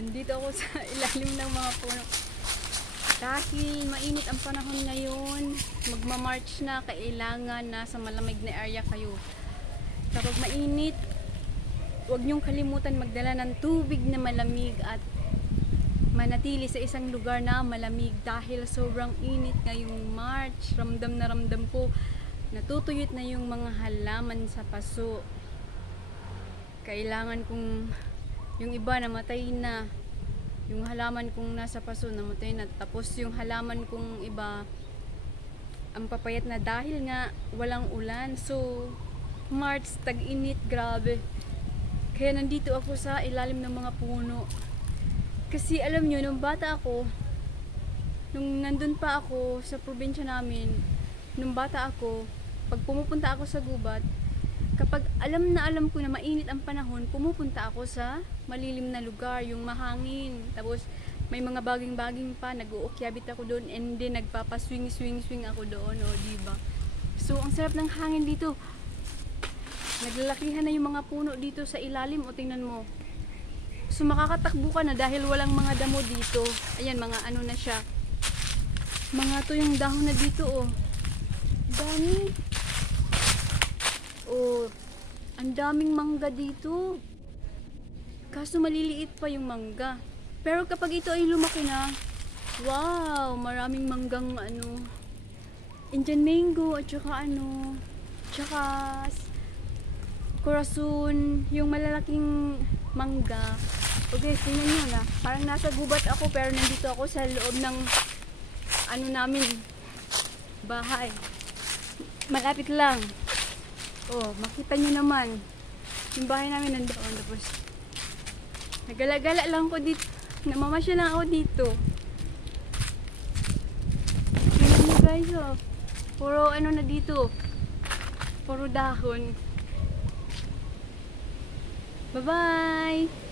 Nandito ako sa ilalim ng mga puno. Dahil mainit ang panahon ngayon, magma-March na, kailangan na sa malamig na area kayo. Kapag mainit, huwag niyong kalimutan magdala ng tubig na malamig at manatili sa isang lugar na malamig dahil sobrang init ngayong March. Ramdam na ramdam ko, natutuyot na yung mga halaman sa paso. Kailangan kong, yung iba namatay na, yung halaman kong nasa paso namatay na, tapos yung halaman kong iba ang papayat na dahil nga walang ulan. So March, tag-init, grabe. Kaya nandito ako sa ilalim ng mga puno. Kasi alam nyo, nung bata ako, nung nandun pa ako sa probinsya namin, nung bata ako, pag pumupunta ako sa gubat, kapag alam na alam ko na mainit ang panahon, pumupunta ako sa malilim na lugar, yung mahangin. Tapos may mga baging-baging pa, nag-uukyabit ako doon, and then nagpapaswing-swing-swing ako doon, o diba? So ang sarap ng hangin dito. Naglalakihan na yung mga puno dito sa ilalim, o tingnan mo. So makakatakbo ka na dahil walang mga damo dito. Ayan, mga ano na siya. Mga to yung dahon na dito, oh. Dami. Oh, ang daming mangga dito. Kaso maliliit pa yung mangga. Pero kapag ito ay lumaki na, wow, maraming manggang ano, Indian mango at saka ano, tsaka corazon, yung malalaking mangga. Okay, tingnan nyo na. Parang nasa gubat ako pero nandito ako sa loob ng ano namin, bahay. Malapit lang. Oh, makita nyo naman. Yung bahay namin nandoon. Tapos, nagala-gala lang ko dito. Namamasya lang ako dito. Tingnan nyo guys, oh. Puro ano na dito. Puro dahon. Bye-bye!